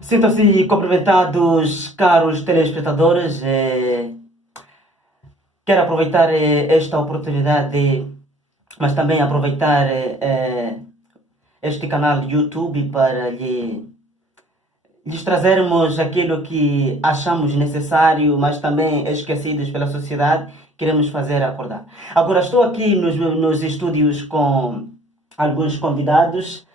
Sintam-se cumprimentados, caros telespectadores. Quero aproveitar esta oportunidade, mas também aproveitar este canal de YouTube para lhes trazermos aquilo que achamos necessário, mas também esquecidos pela sociedade, queremos fazer acordar. Agora estou aqui nos estúdios com alguns convidados.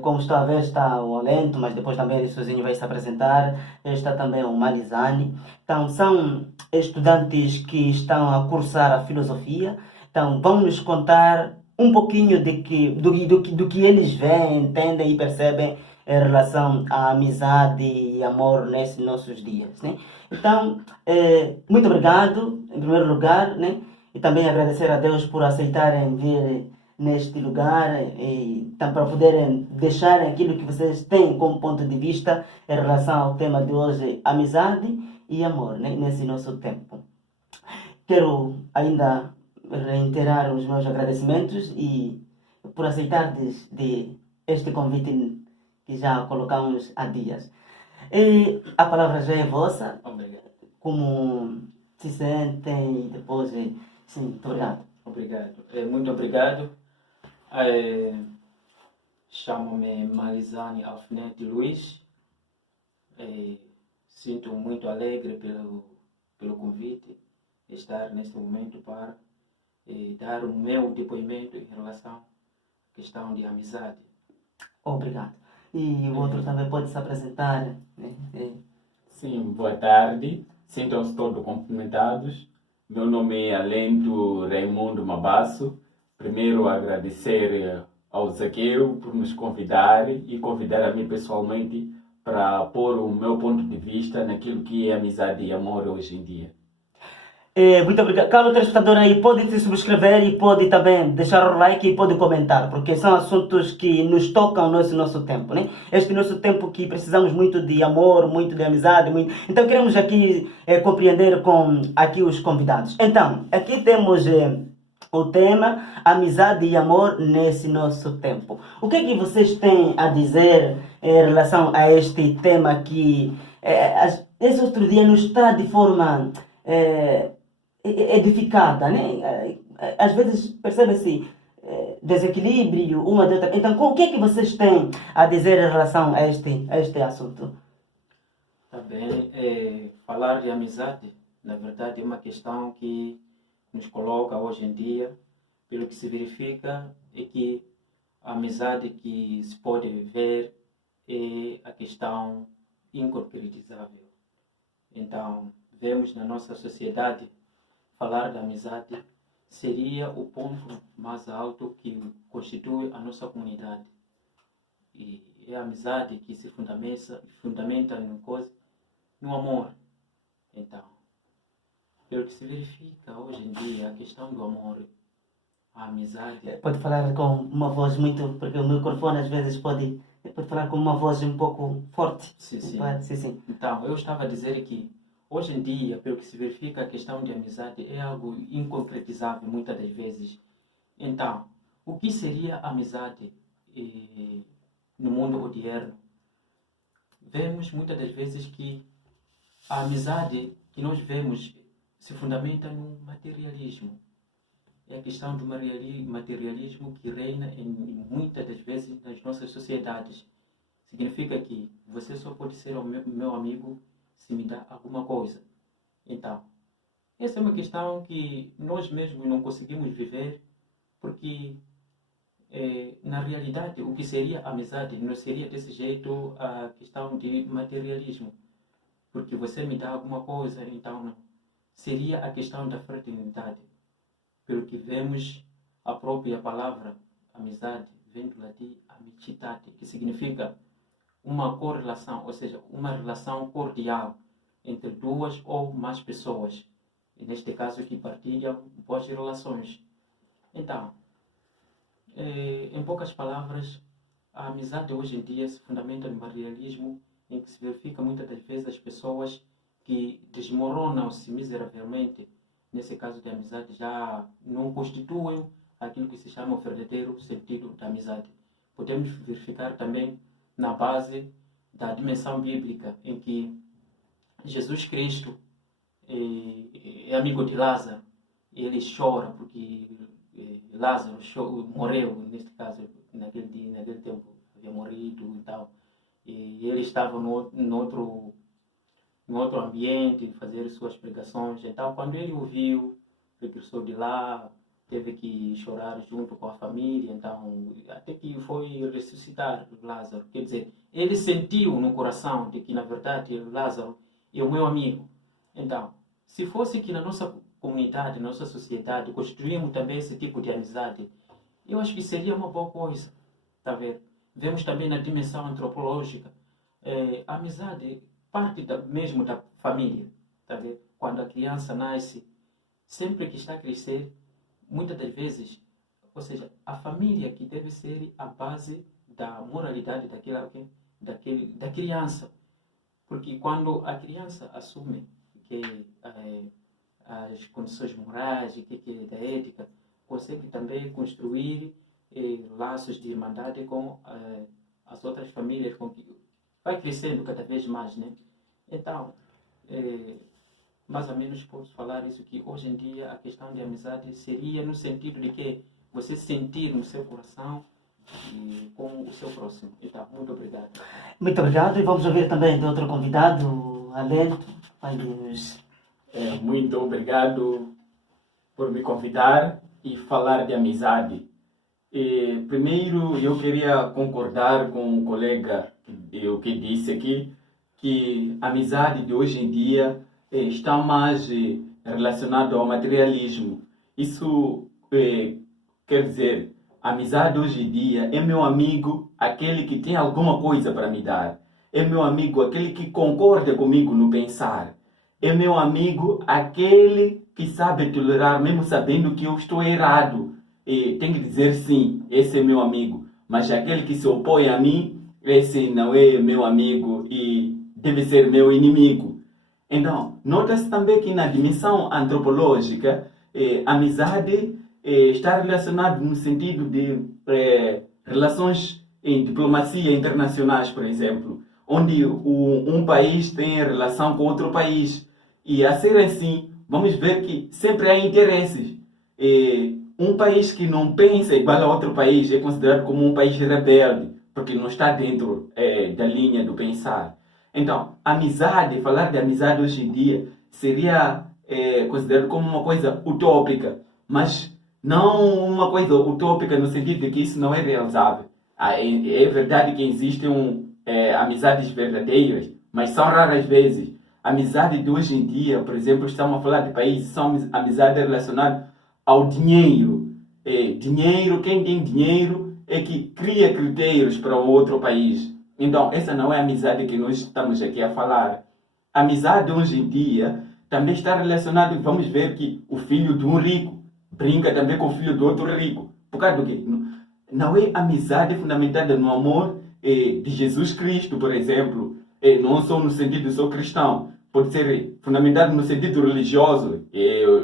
Como estou a ver, está o Olento, mas depois também o Sozinho vai se apresentar. Está também o Malizani. Então, são estudantes que estão a cursar a filosofia. Então, vão nos contar um pouquinho do que eles veem, entendem e percebem em relação à amizade e amor nesses nossos dias, né? Então, muito obrigado, em primeiro lugar, né? E também agradecer a Deus por aceitarem vir neste lugar e para poderem deixar aquilo que vocês têm como ponto de vista em relação ao tema de hoje, amizade e amor, né? Nesse nosso tempo. Quero ainda reiterar os meus agradecimentos e por aceitar de este convite que já colocamos há dias. E a palavra já é vossa. Obrigado. Como se sentem e depois, sim, muito obrigado. Obrigado. Muito obrigado. Eh, Chamo-me Malizani Alfinete Luiz. Sinto muito alegre pelo convite de estar neste momento para dar o meu depoimento em relação à questão de amizade. Obrigado. E o outro também pode se apresentar, né? Sim, boa tarde. Sintam-se todos cumprimentados. Meu nome é Alento Raimundo Mabasso. Primeiro, agradecer ao Zaqueiro por nos convidar e convidar a mim pessoalmente para pôr o meu ponto de vista naquilo que é amizade e amor hoje em dia. Muito obrigado. Caro telespectador aí, pode se subscrever e pode também deixar o like e pode comentar, porque são assuntos que nos tocam no nosso tempo, né? Este nosso tempo que precisamos muito de amor, muito de amizade, muito... Então queremos aqui compreender com aqui os convidados. Então, aqui temos o tema amizade e amor nesse nosso tempo. O que é que vocês têm a dizer em relação a este tema que esse outro dia nos está de forma edificada, né? Às vezes percebe-se desequilíbrio uma da outra. Então, o que é que vocês têm a dizer em relação a este assunto? Tá bem. Falar de amizade, na verdade, é uma questão que nos coloca hoje em dia. Pelo que se verifica é que a amizade que se pode ver é a questão inconcretizável. Então, vemos na nossa sociedade falar da amizade seria o ponto mais alto que constitui a nossa comunidade. E é a amizade que se fundamenta no amor. Então, pelo que se verifica hoje em dia, a questão do amor, a amizade... Pode falar com uma voz muito... Porque o microfone às vezes pode falar com uma voz um pouco forte. Sim, sim. Sim. Então, eu estava a dizer que hoje em dia, pelo que se verifica, a questão de amizade é algo inconcretizável muitas das vezes. Então, o que seria amizade no mundo moderno? Vemos muitas das vezes que a amizade que nós vemos se fundamenta no materialismo. É a questão do materialismo que reina muitas das vezes nas nossas sociedades. Significa que você só pode ser o meu amigo se me dá alguma coisa. Então, essa é uma questão que nós mesmos não conseguimos viver, porque na realidade o que seria amizade não seria desse jeito a questão de materialismo, porque você me dá alguma coisa, então não. Seria a questão da fraternidade. Pelo que vemos, a própria palavra amizade vem do latim amicitate, que significa uma correlação, ou seja, uma relação cordial entre duas ou mais pessoas, e neste caso que partilham boas relações. Então, em poucas palavras, a amizade hoje em dia se fundamenta no materialismo, em que se verifica muitas das vezes as pessoas que desmoronam-se miseravelmente, nesse caso de amizade, já não constituem aquilo que se chama o verdadeiro sentido da amizade. Podemos verificar também na base da dimensão bíblica em que Jesus Cristo é amigo de Lázaro. Ele chora porque Lázaro morreu, neste caso, naquele dia, naquele tempo, havia morrido e tal. E ele estava no outro ambiente, fazer suas pregações. Então, quando ele ouviu, regressou de lá, teve que chorar junto com a família, então, até que foi ressuscitar Lázaro. Quer dizer, ele sentiu no coração de que, na verdade, Lázaro é o meu amigo. Então, se fosse que na nossa comunidade, na nossa sociedade, construímos também esse tipo de amizade, eu acho que seria uma boa coisa, tá vendo? Vemos também na dimensão antropológica, a amizade parte mesmo da família, tá vendo? Quando a criança nasce, sempre que está a crescer, muitas das vezes, ou seja, a família que deve ser a base da moralidade da criança. Porque quando a criança assume que as condições morais e que é da ética, consegue também construir laços de irmandade com as outras famílias, com que vai crescendo cada vez mais, né? Então, mais ou menos posso falar isso, que hoje em dia a questão de amizade seria no sentido de que você sentir no seu coração com o seu próximo. Então, muito obrigado. Muito obrigado, e vamos ouvir também de outro convidado, Alento, vai nos... Muito obrigado por me convidar e falar de amizade. Primeiro, eu queria concordar com o colega que disse aqui que a amizade de hoje em dia está mais relacionada ao materialismo. Isso quer dizer, a amizade hoje em dia é meu amigo, aquele que tem alguma coisa para me dar. É meu amigo, aquele que concorda comigo no pensar. É meu amigo, aquele que sabe tolerar, mesmo sabendo que eu estou errado. Tem que dizer sim, esse é meu amigo. Mas aquele que se opõe a mim, esse não é meu amigo e deve ser meu inimigo. Então, nota-se também que na dimensão antropológica, amizade está relacionada no sentido de relações em diplomacia internacionais, por exemplo, onde um país tem relação com outro país. E a ser assim, vamos ver que sempre há interesses. Um país que não pensa igual a outro país é considerado como um país rebelde, porque não está dentro da linha do pensar. Então, amizade, falar de amizade hoje em dia seria considerado como uma coisa utópica, mas não uma coisa utópica no sentido de que isso não é realizável. É verdade que existem amizades verdadeiras, mas são raras vezes. A amizade de hoje em dia, por exemplo, estamos a falar de países, são amizades relacionadas ao dinheiro. Dinheiro, quem tem dinheiro é que cria critérios para um outro país. Então, essa não é a amizade que nós estamos aqui a falar. A amizade hoje em dia também está relacionada, vamos ver que o filho de um rico brinca também com o filho do outro rico. Por causa do quê? Não é amizade fundamentada no amor de Jesus Cristo, por exemplo. Não só no sentido de sou cristão. Pode ser fundamentado no sentido religioso,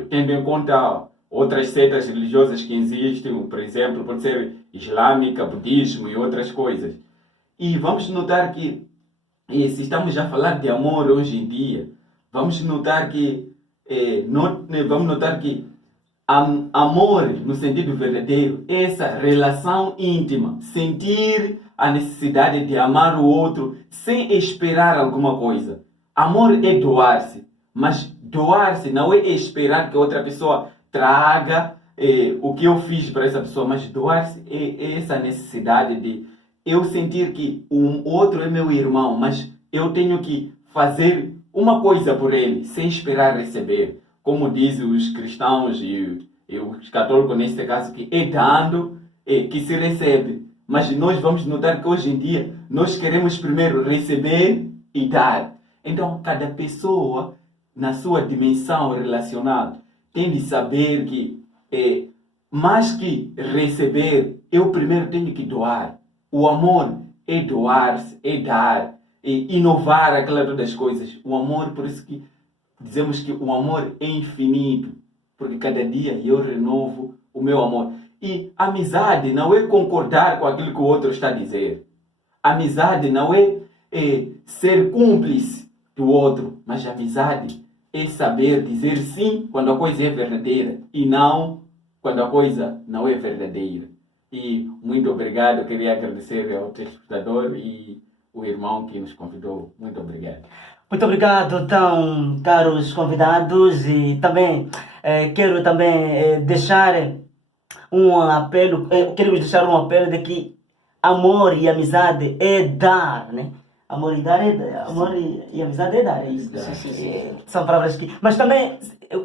tendo em conta outras setas religiosas que existem, por exemplo, pode ser islâmica, budismo e outras coisas. E vamos notar que, se estamos a falar de amor hoje em dia, vamos notar que amor, no sentido verdadeiro, é essa relação íntima, sentir a necessidade de amar o outro sem esperar alguma coisa. Amor é doar-se, mas doar-se não é esperar que outra pessoa traga o que eu fiz para essa pessoa, mas doar-se é essa necessidade de eu sentir que o outro é meu irmão, mas eu tenho que fazer uma coisa por ele, sem esperar receber. Como dizem os cristãos e os católicos neste caso, que é dando que se recebe. Mas nós vamos notar que hoje em dia nós queremos primeiro receber e dar. Então, cada pessoa, na sua dimensão relacional, tem de saber que mais que receber, eu primeiro tenho que doar. O amor é doar-se, é dar, é inovar aquela todas as coisas. O amor, por isso que dizemos que o amor é infinito, porque cada dia eu renovo o meu amor. E amizade não é concordar com aquilo que o outro está a dizer. Amizade não é é ser cúmplice do outro, mas amizade é saber dizer sim quando a coisa é verdadeira e não quando a coisa não é verdadeira. E muito obrigado, eu queria agradecer ao telespectador e o irmão que nos convidou. Muito obrigado. Muito obrigado, então, caros convidados, e também quero também deixar um apelo, queremos deixar um apelo de que amor e amizade é dar, né? Amor e dar amor e amizade é dar, é isso. São palavras que... Mas também,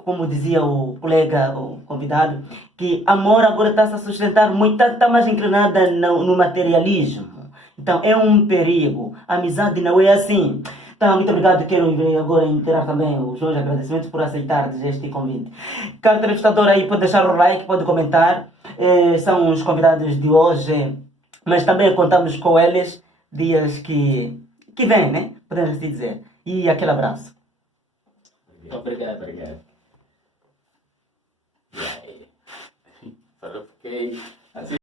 como dizia o colega, o convidado, que amor agora está a sustentar muito, está mais inclinada no materialismo. Então, é um perigo. A amizade não é assim. Então, muito obrigado. Quero agora inteirar também os meus agradecimentos por aceitar este convite. Caro telespectador, aí pode deixar o like, pode comentar. São os convidados de hoje, mas também contamos com eles dias que vêm, né? Podemos assim dizer. E aquele abraço. Obrigado. Obrigado. E aí? Só eu fiquei assim.